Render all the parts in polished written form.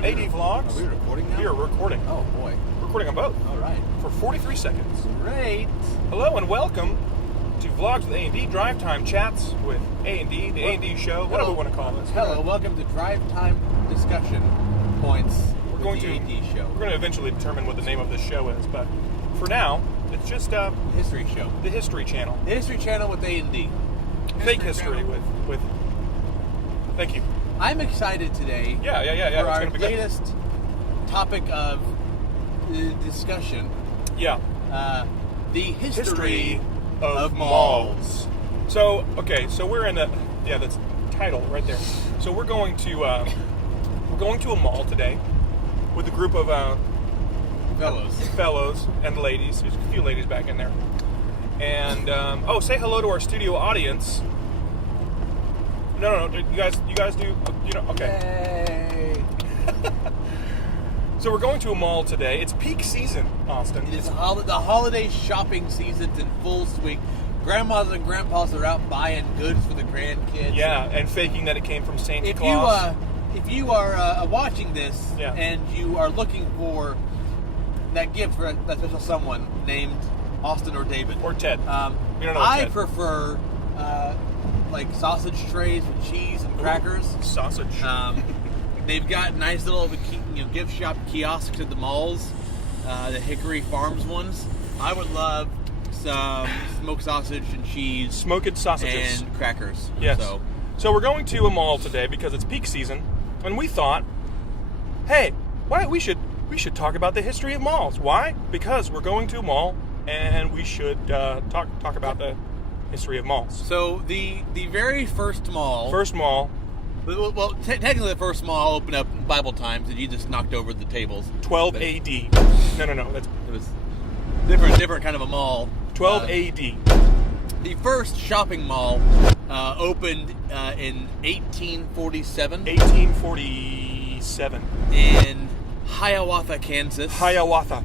AD Vlogs. Are we recording now? We are recording. Oh, boy. Recording on both. All right. For 43 seconds. Great. Hello and welcome to Vlogs with A&D, Drive Time Chats with A&D, the A&D show, whatever we want to call it. Hello, welcome to Drive Time Discussion Points. We're going the to A&D show. We're going to eventually determine what the name of this show is, but for now, it's just the History show. History Channel. The History Channel with A&D. Fake history with. Thank you. I'm excited today. Yeah. For It's our going to be good. latest topic of discussion. Yeah. The history of malls. So we're in that's title right there. So we're going to a mall today with a group of fellows and ladies. There's a few ladies back in there. And say hello to our studio audience. No, you guys do, okay. Yay. So we're going to a mall today. It's peak season, Austin. It is the holiday shopping season's in full swing. Grandmas and grandpas are out buying goods for the grandkids. Yeah, and faking that it came from Santa Claus. If you are watching this Yeah. and you are looking for that gift for that special someone named Austin or David Or Ted. We don't know I Ted. prefer like sausage trays with cheese and crackers. Sausage. They've got nice little gift shop kiosks at the malls, the Hickory Farms ones. I would love some smoked sausage and cheese, Smoked sausages. and crackers. Yes. So we're going to a mall today because it's peak season, and we thought, hey, we should talk about the history of malls. Why? Because we're going to a mall, and we should talk about the history of malls. So the very first mall. Well, technically the first mall opened up in Bible times, and Jesus knocked over the tables. 12 But A.D. No. It was different kind of a mall. 12 A.D. The first shopping mall opened in 1847. 1847. In Hiawatha, Kansas. Hiawatha,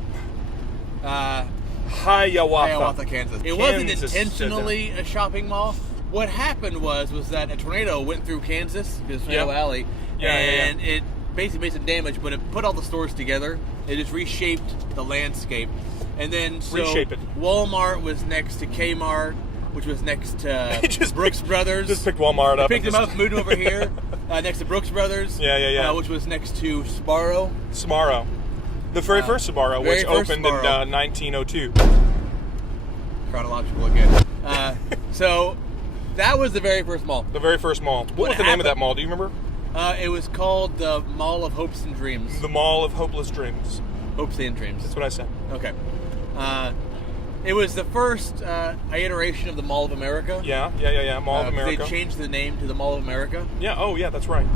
Kansas. It wasn't Kansas. intentionally a shopping mall. What happened was that a tornado went through Kansas, this Tornado Alley, and it basically made some damage, but it put all the stores together. It just reshaped the landscape. And then Reshape it. Walmart was next to Kmart, which was next to Brooks Brothers. Just picked Walmart up. Picked them up, moved them over here, next to Brooks Brothers. Yeah. Which was next to Sbarro. Sbarro. The very first Sbarro, which opened in Sbarro. 1902. Chronological again. So that was the very first mall. The very first mall. What was the name of that mall? Do you remember? It was called the Mall of Hopes and Dreams. The Mall of Hopeless Dreams. Hopes and Dreams. That's what I said. Okay. It was the first iteration of the Mall of America. Yeah. Mall of America. They changed the name to the Mall of America. Yeah. Oh, yeah. That's right.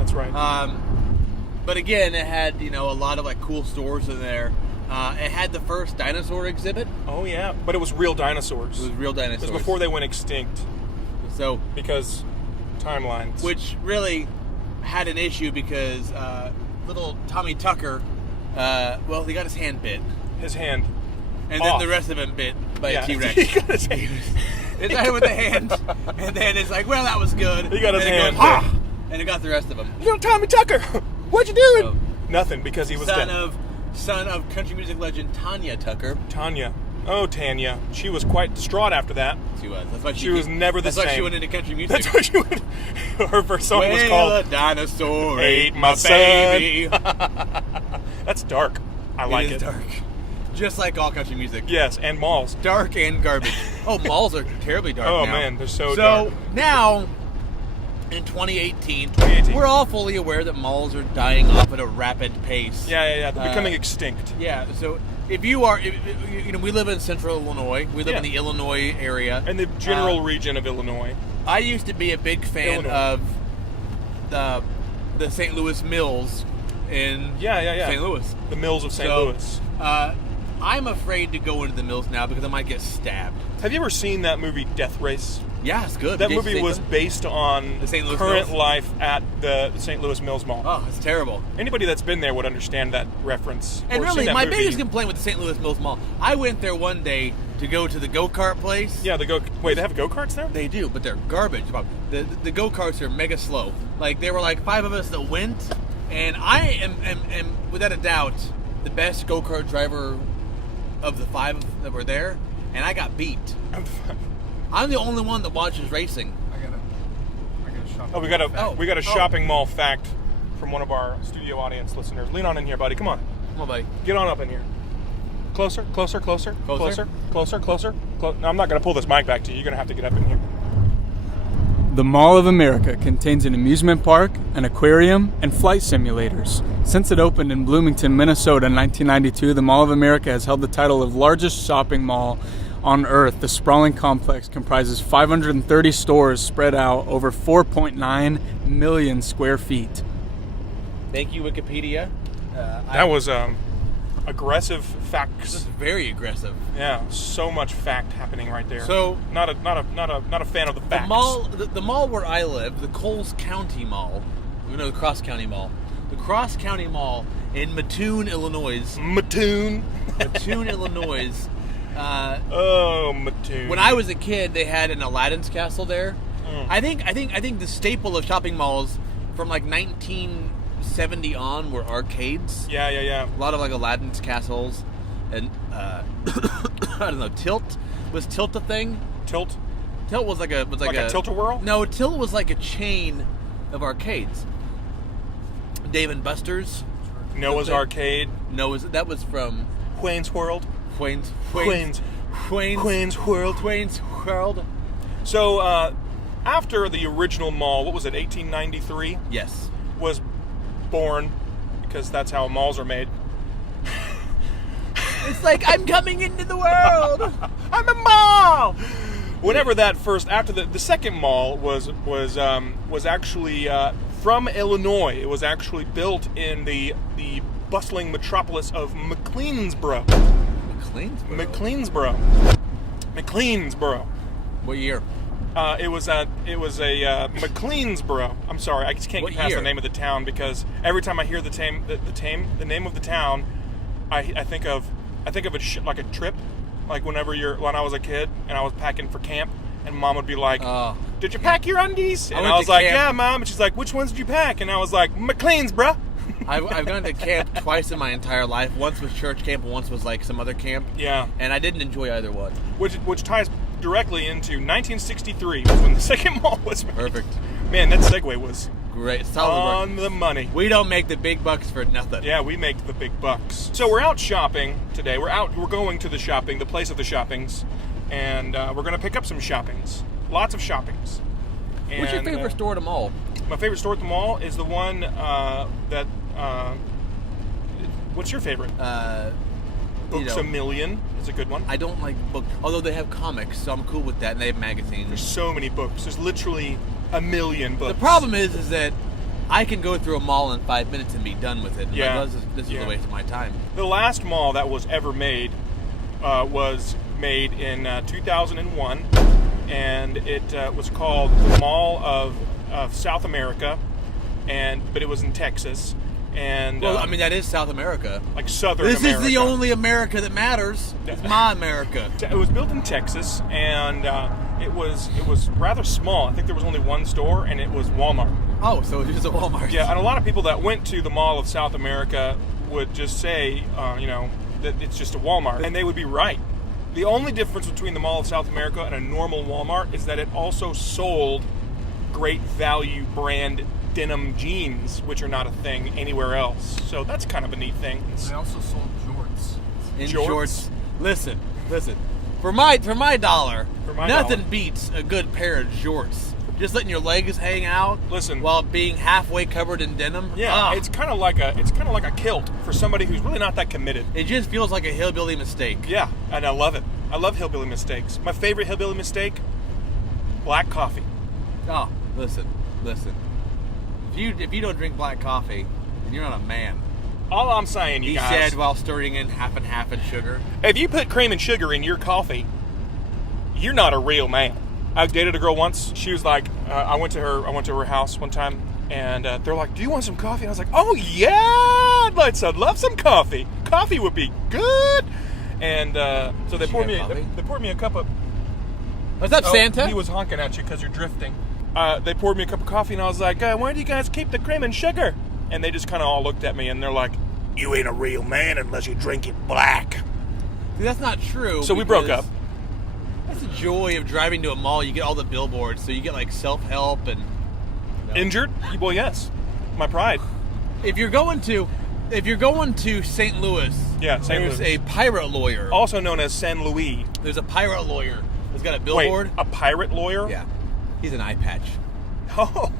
But again, it had a lot of cool stores in there. It had the first dinosaur exhibit. Oh, yeah. But it was real dinosaurs. It was real dinosaurs. It was before they went extinct. So because timelines. Which really had an issue because little Tommy Tucker, he got his hand bit. His hand. And off. then the rest of him bit by a T-Rex. He got his hand. It started with the hand, and then it's like, well, that was good. He got his hand goes, bit. And it got the rest of him. Little Tommy Tucker, what'd you do? So, nothing, because he was dead. Son of country music legend Tanya Tucker. Tanya. Oh, Tanya. She was quite distraught after that. She was. That's why she was never the same. That's why she went into country music. That's why she went. Her first song was called "A Dinosaur Ate My Baby." That's dark. I like it. It is dark. Just like all country music. Yes, and malls. Dark and garbage. Oh, malls are terribly dark Oh, now. man, they're so dark. So, now, in 2018, we're all fully aware that malls are dying off at a rapid pace. Yeah. They're becoming extinct. Yeah, so if you are, we live in central Illinois. We live in the Illinois area. And the general region of Illinois. I used to be a big fan of the St. Louis Mills in St. Louis. The Mills of St. Louis. I'm afraid to go into the mills now because I might get stabbed. Have you ever seen that movie Death Race? Yeah, it's good. That movie was based on the St. Louis current Mills? life at the St. Louis Mills Mall. Oh, it's terrible. Anybody that's been there would understand that reference. And or really, seen that my movie. biggest complaint with the St. Louis Mills Mall, I went there one day to go to the go-kart place. Yeah, wait, they have go-karts there? They do, but they're garbage. The go-karts are mega slow. Like, there were like 5 of us that went, And I am without a doubt the best go-kart driver of the 5 that were there, and I got beat. I'm the only one that watches racing. I got a shopping. Oh, we got a shopping mall fact from one of our studio audience listeners. Lean on in here, buddy. Come on. Come on, buddy. Get on up in here. Closer. No, I'm not going to pull this mic back to you. You're going to have to get up in here. The Mall of America contains an amusement park, an aquarium, and flight simulators. Since it opened in Bloomington, Minnesota in 1992, the Mall of America has held the title of largest shopping mall on Earth. The sprawling complex comprises 530 stores spread out over 4.9 million square feet. Thank you, Wikipedia. That was aggressive facts. This is very aggressive. Yeah, so much fact happening right there. So not a fan of the facts. The mall where I live, the Coles County Mall, the Cross County Mall. The Cross County Mall in Mattoon, Illinois. Mattoon, Illinois. Mattoon. When I was a kid, they had an Aladdin's Castle there. I think the staple of shopping malls from like 1970 on were arcades. Yeah. A lot of like Aladdin's castles, and I don't know. Tilt was Tilt a thing? Tilt was like a Tilt-A-Whirl? No, Tilt was like a chain of arcades. Dave and Buster's. Noah's Arcade. That was from Wayne's World. Wayne's World. So after the original mall, what was it, 1893? Yes. Was born, because that's how malls are made. It's like, I'm coming into the world. I'm a mall. Whenever that first, after the second mall was actually from Illinois. It was actually built in the bustling metropolis of McLeansboro. McLeansboro. What year? It was a McLeansboro. I'm sorry, I just can't get past the name of the town, because every time I hear the name of the town, I think of like a trip, like when I was a kid and I was packing for camp, and Mom would be like, "Did you pack your undies?" And I was like, "Yeah, Mom." And she's like, "Which ones did you pack?" And I was like, "McLeansboro." I've gone to camp twice in my entire life. Once was church camp, and once was like some other camp. Yeah. And I didn't enjoy either one. Which ties directly into 1963, when the second mall was made. Perfect. Man, that segue was great. Solid on the money. We don't make the big bucks for nothing. Yeah, we make the big bucks. So we're out shopping today. We're going to the place of the shoppings, and we're going to pick up some shoppings. Lots of shoppings. What's your favorite store at the mall? My favorite store at the mall is the one that... what's your favorite? Books A Million is a good one. I don't like books, although they have comics, so I'm cool with that, and they have magazines. There's so many books. There's literally a million books. The problem is that I can go through a mall in 5 minutes and be done with it. Yeah. This is a waste of my time. The last mall that was ever made was made in 2001, and it was called the Mall of South America, but it was in Texas. And well, I mean, that is South America. Like Southern America. This is the only America that matters. It's my America. It was built in Texas, and it was rather small. I think there was only one store, and it was Walmart. Oh, so it is a Walmart. Yeah, and a lot of people that went to the Mall of South America would just say, that it's just a Walmart, and they would be right. The only difference between the Mall of South America and a normal Walmart is that it also sold great value brand denim jeans, which are not a thing anywhere else. So that's kind of a neat thing. They also sold jorts. Jorts. Listen. For my dollar, nothing beats a good pair of jorts. Just letting your legs hang out. Listen, while being halfway covered in denim. Yeah, it's kind of like a kilt for somebody who's really not that committed. It just feels like a hillbilly mistake. Yeah, and I love it. I love hillbilly mistakes. My favorite hillbilly mistake: black coffee. Oh, listen. If you don't drink black coffee, then you're not a man. All I'm saying, you guys. He said while stirring in half and half in sugar. If you put cream and sugar in your coffee, you're not a real man. I dated a girl once. She was like, I went to her house one time, and they're like, "Do you want some coffee?" And I was like, "Oh yeah, I'd love some coffee. Coffee would be good." And so they poured me a cup of. What's up, Santa? He was honking at you because you're drifting. They poured me a cup of coffee, and I was like, "Why do you guys keep the cream and sugar?" and they just kind of all looked at me, and they're like, "You ain't a real man unless you drink it black." See, that's not true. So we broke because up. That's the joy of driving to a mall. You get all the billboards, so you get like self-help and Injured? Well, yes. My pride. If you're going to St. Louis, Yeah, St. there's Louis. a pirate lawyer. Also known as San Luis. There's a pirate lawyer that's got a Wait, billboard. a pirate lawyer? Yeah, he's an eye patch. Oh,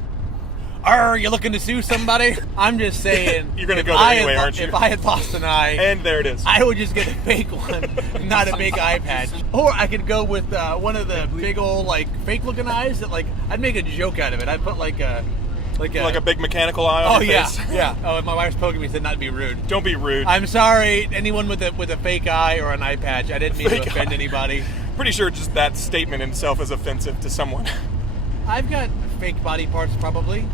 Are you looking to sue somebody? I'm just saying. You're gonna if go there I anyway, had, aren't you? If I had lost an eye, and there it is. I would just get a fake one, not a big eye patch. Or I could go with one of the big old like fake looking eyes that like I'd make a joke out of it. I'd put like a big mechanical eye on oh your yeah, face. yeah. Oh, and my wife's poking me, said not to be rude. Don't be rude. I'm sorry, anyone with a fake eye or an eye patch. I didn't mean Fake to offend eye. anybody. Pretty sure just that statement itself is offensive to someone. I've got fake body parts probably.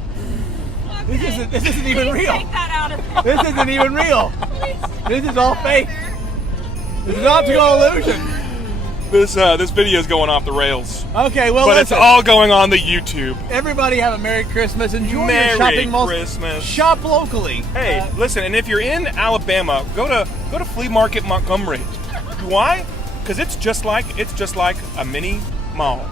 Okay. This isn't even Please real. Take that out of This isn't even real. Please. This is all fake. This is optical illusion. This video is going off the rails. Okay, well, But it's listen. all going on the YouTube. Everybody have a Merry Christmas. Enjoy Merry your shopping malls. Christmas. Shop locally. Hey, listen, and if you're in Alabama, go to Flea Market Montgomery. Why? Because it's just like a mini mall.